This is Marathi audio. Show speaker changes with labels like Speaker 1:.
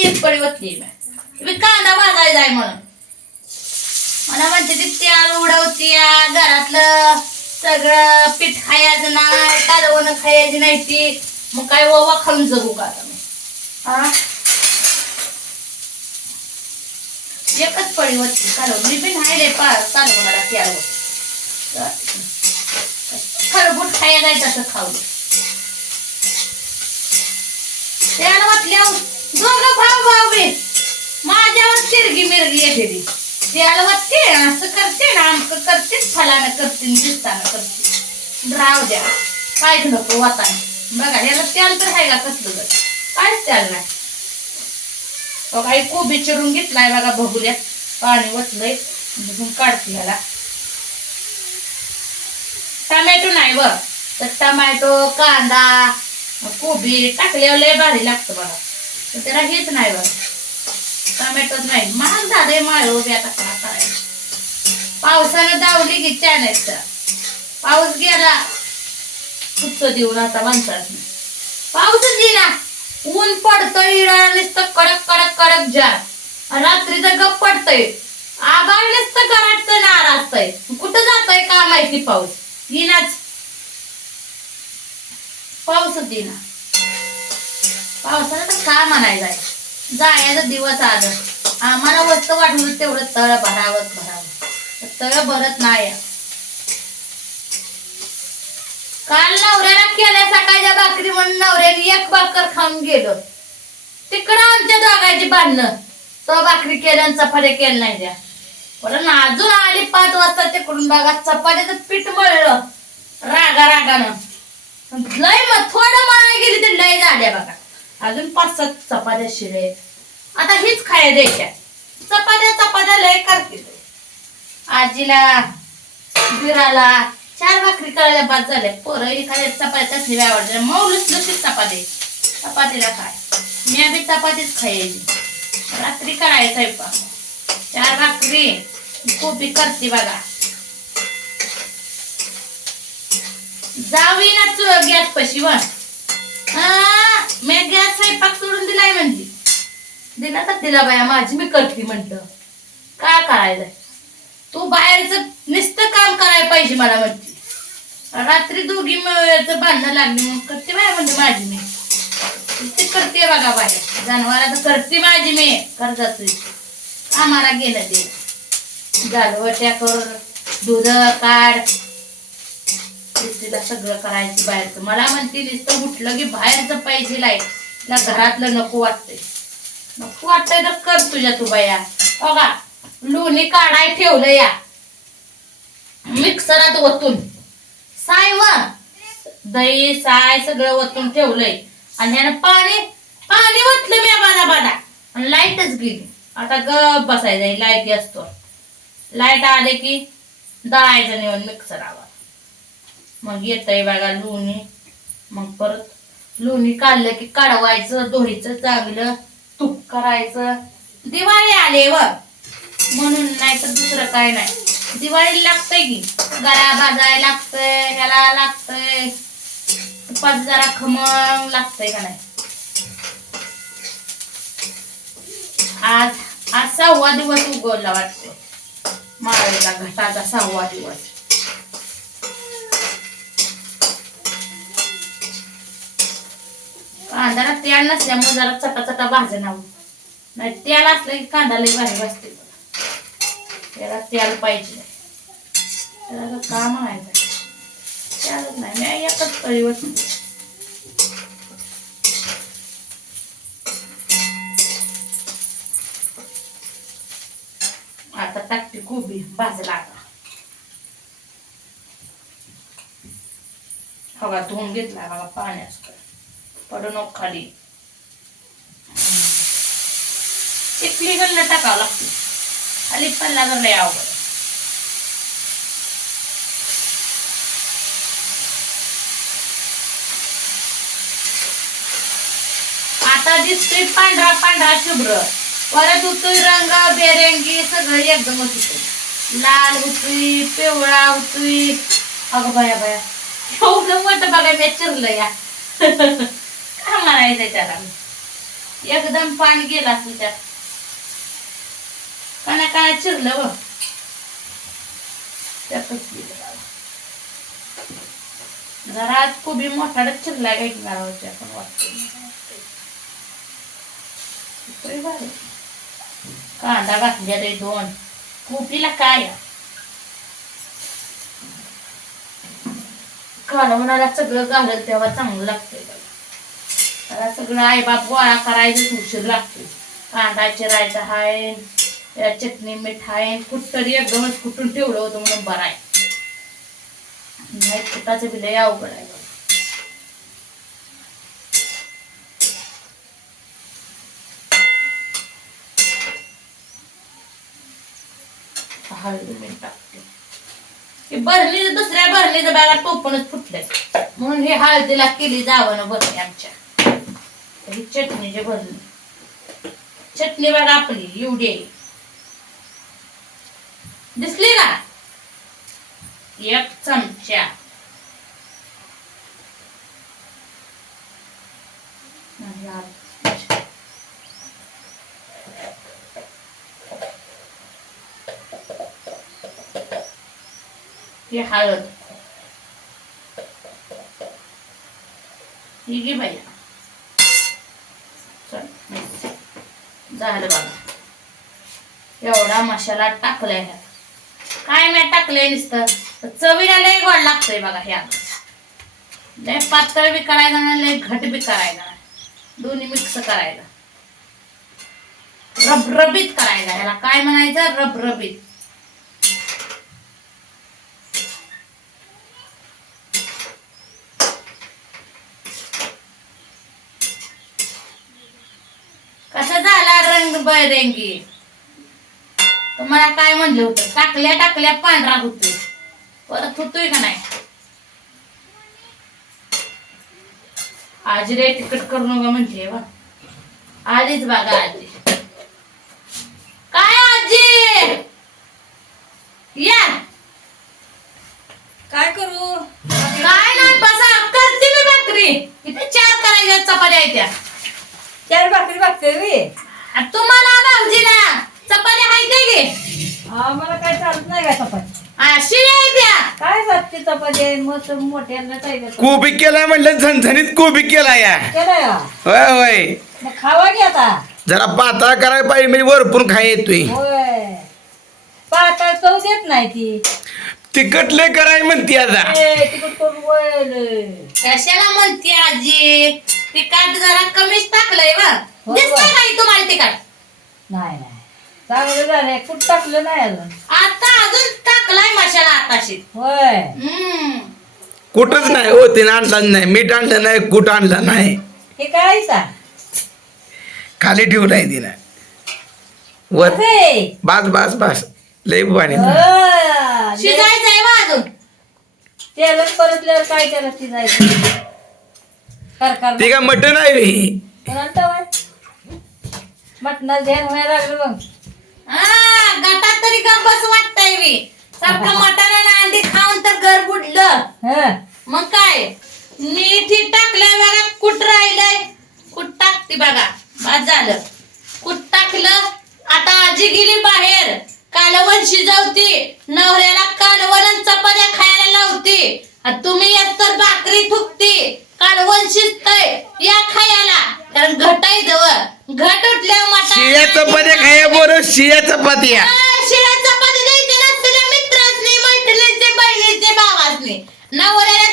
Speaker 1: एक पळी मी कांदा भाजायचा आहे म्हणून? मला म्हणते ती त्याल उडवती घरातलं सगळं पीठ खायचं नाही कालवण खायची नाही ती. मग काय ओवा खाऊन जगू का आता मी? हा एकच पळी होती कालवण. मी बी नाही रे पा कालवणाला त्याल खरबूट खायला जायचं असं खाऊ त्याला वाटल्यावर दोघं भाऊ भाऊ बी माझ्यावर तिरगी मिरगी येते ती त्याला वाटते असं करते ना आमकं करतेच फलानं करते दिसताना करते. राव द्या. काहीच नको वाताने. बघा याला त्याल तर आहे का कसलं तर? काहीच त्याल नाही. तो काही कोबी चिरून घेतलाय बघा बघूल्यात पाणी वतलंय बघून काढते याला. टमॅटो नाही बर तर टमॅटो कांदा कोबी टाकल्यावर लय भारी लागतं बघा. तर त्याला हेच नाही बघा टमॅटोच नाही. महाग झाले माळ उभी आता काय करायचं. पावसानं दावली की चॅनेलचा पाऊस गेला कुच्च देऊन आता माणसाची? पाऊसच येईना ऊन पडतंय इडा नुसतं कडक कडक कडक जार रात्रीचं गप पडतंय. आबाळ नुसतं घराटचं नार असतंय. कुठं जातंय का माहिती पाऊस? येणाच. पाऊसच येईना पावसाला तर का म्हणायचंय जायचा दिवस आलं आम्हाला वस्त वाटलं तेवढं तळ भरावंच भरावं. तळ भरत नाही. काल नवऱ्याला केल्या सकाळच्या भाकरी म्हणून नवऱ्याने एक भाकर खाऊन गेलो. तिकडं आमच्या दोघांची भांडणं. तो भाकरी केल्या आणि चपात्या केल्या नाही द्या पण अजून आली पाच वाजता तिकडून बघा चपात्याचं पीठ मळलं. रागा रागानं. लय मग थोडं मळायला गेली तर लय झाल्या बघा. अजून पाच सात चपात्या शिळे आता हीच खाया द्यायच्या. चपात्या चपात्या लय करतील. आजीला बिराला चार भाकरी करायला बाद झाल्या. पोरं एखाद्या चपात्या चटणी आवडते मौलच लुसलुसीत चपाती. चपातीला काय? मी आम्ही चपातीच खायची. रात्री करायचं स्वयंपाक? चार भाकरी. कोबी करते बघा. जावी ना गॅस पशी वर. मी गॅस स्वयंपाक सोडून दिलाय म्हणली दिला तर दिला बाया माझी मी करते म्हंटल. काय करायचंय तू बाहेरचं नुसतं काम करायला पाहिजे मला म्हणते. रात्री दोघी मिळायचं भांडणं लागली मग करते बाया म्हणजे माझी मी. ते करते बघा बाया. जनावराचं करते माझी मी. कर्जाच. आम्हाला गेलं ते. झालं वट्या कर दूध काढ तिला सगळं करायचं बाहेरचं. मला म्हणते नुसतं उठलं की बाहेरचं पाहिजे लाइट तिला घरातलं नको वाटतंय. नको वाटतंय तर कर तुझ्या तू बाया. बघा लोणी काढाय ठेवलं या. मिक्सरात ओतून. साय व दही साय सगळं ओतून ठेवलंय. आणि ह्यानं पाणी पाणी ओतलं मी बादा बाधा आणि लाईटच गेली. आता गप बसायचं लाइट असतो लाइट आले की दळायचं नेऊन मिक्सरावर. मग येतंय बघा लोणी. मग परत लोणी काढलं की काढवायचं दोरीचं चांगलं तूप करायचं. दिवाळी आले व. म्हणून नाही तर दुसरं काय नाही. दिवाळी लागतंय की. गळा भाजायला लागतंय ह्याला लागतंय. तुपात जरा खमंग लागतंय का नाही? आज आज सहावा दिवस उगवला वाटतं. माळेचा घटाचा सहावा दिवस. कांदा तेल नसल्यामुळे जरा चटा चटा भाजन हवं नाही तेल असलं की कांदा लई भारी बसते त्याला तेल पाहिजे. त्याला काम आहे तेलच नाही. मी एकच तळीवर आता टाकते कोबी भाजला आता. हवा धुवून घेतला बघा पाण्यात. पडू नको खाली चिखली गल्ला टाकावं लागते. खाली पल्ला गल्ला यावं आता दिसतोय पांढरा पांढरा शुभ्र. परत होतोय रंग बेरंगी सगळं एकदम होतोय लाल होतोय पिवळा होतोय अगं बया बया. एवढं मोठं बघा मी चिरलं या. काय म्हणायचंय त्याला. एकदम पाणी गेलं असेल त्यात. काना काय चिरलं व घरात जरा आज कोबी मोठाडच चिरला काही गावाच्या पण वाटतं कांदा घातल्या रे दोन. कोबीला काय? आहे? म्हणाला सगळं घालत तेव्हा चांगलं लागतंय. बघा. सगळं आई बाप गोळा करायचं उशीर लागते कांदा चिरायचा हाय चटणी मीठ हाय कुठतरी एकदमच कुठून ठेवलं होतं म्हणून बरं आहे. नाही कुठाचं बी अवघड आहे. हळदी मीठ टाकते. हे भरली दुसऱ्या भरणीचं टोपणच फुटलंय. म्हणून हे हळदीला केली जावं ना बरं आमच्या. ही जे भरली चटणी बघा आपली एवढी. दिसली का? एक चमचा. हे हळद. ही घे बाई चल, मस्त. झालं बघा. एवढा मसाला टाकलाय ह्या काय नाही टाकलंय नुसतं. तर चवीला लय गोड लागतंय बघा ह्या लय पातळ बी करायला ना लय घट बी करायला दोन्ही मिक्स करायला रबरबीत करायला ह्याला काय म्हणायचं? रबरबीत. कसा रंग बैरंगी तुम्हाला काय म्हणलं होतं? टाकल्या टाकल्या पांढरा होतोय. परत होतोय का नाही? आजी रे तिकट करू नका म्हणते बा. आलीच बघा आजी. काय आजी? या.
Speaker 2: काय करू?
Speaker 1: काय नाही बसा. करते मी भाकरी. इथे चार करायच्या चपात्या त्या.
Speaker 2: चार भाकरी भागते
Speaker 1: तुम्हाला भाऊजीला चपात्या आहेत की
Speaker 2: मला काय चालत नाही का चपाती?
Speaker 1: हा, आहेत त्या.
Speaker 2: काय चपाती? मस्त मोठ्यांना काय
Speaker 3: कोबी केलाय म्हणलं झणझणीत कोबी केलाय. या
Speaker 2: केलं या
Speaker 3: होय होय.
Speaker 2: मग खावा की आता.
Speaker 3: जरा पातळ करायला पाहिजे म्हणजे वरपून खाय येतोय.
Speaker 2: होय. पातळ चव देत नाही ती.
Speaker 3: तिखट लय कराय म्हणते आता.
Speaker 2: ए, तिकडं करून वळलं.
Speaker 1: कशाला म्हणते आजी? तिखट जरा कमीच टाकलंय वा
Speaker 2: हो,
Speaker 1: दिसतंय तुम्हाला
Speaker 2: नाही नाही. चांगलं झालंय. कुठ टाकलं नाही अजून?
Speaker 1: आता अजून टाकलाय मशाला आताशी.
Speaker 2: होय.
Speaker 1: हम्म.
Speaker 3: कुठंच नाही हो तिने आणलं नाही. मीठ आणलं नाही कुठं आणलं नाही.
Speaker 2: हे काय सा
Speaker 3: खाली ठेवलंय तिनं. वर.
Speaker 2: असे.
Speaker 3: बास बास बास. लय पाणी
Speaker 1: शिजायचंय वा अजून.
Speaker 2: तेलच परतल्यावर काय त्याला शिजायचं? करकार
Speaker 3: ते का मटण आहे
Speaker 2: मटणात ध्यान व्हायला लागलं मग.
Speaker 1: हा गटात तरी बस वाटतंय मी सारखं मटण आणि अंडी खाऊन तर घर बुडलं.
Speaker 2: हं.
Speaker 1: मग काय? मीठ ही टाकलंय बघा कुठ राहिलंय? कुठ टाकते बघा. बाद झालं. कुठ टाकलं? आता आजी गेली बाहेर. कालवण शिजवती. नवऱ्याला कालवण आणि चपात्या खायला लावती. आणि तुम्ही एक तर भाकरी ठुकती कालवण शिजतय या खायला कारण घट आहे जवळ घट उठल्यावर
Speaker 3: शिया
Speaker 1: मटा
Speaker 3: चपात्या खाया बरं शिया चपात्या
Speaker 1: शिळ्या चपाती द्यायची नसते त्या मित्रासनी मैत्रिणीचे बहिणीचे भावासनी? नवऱ्याला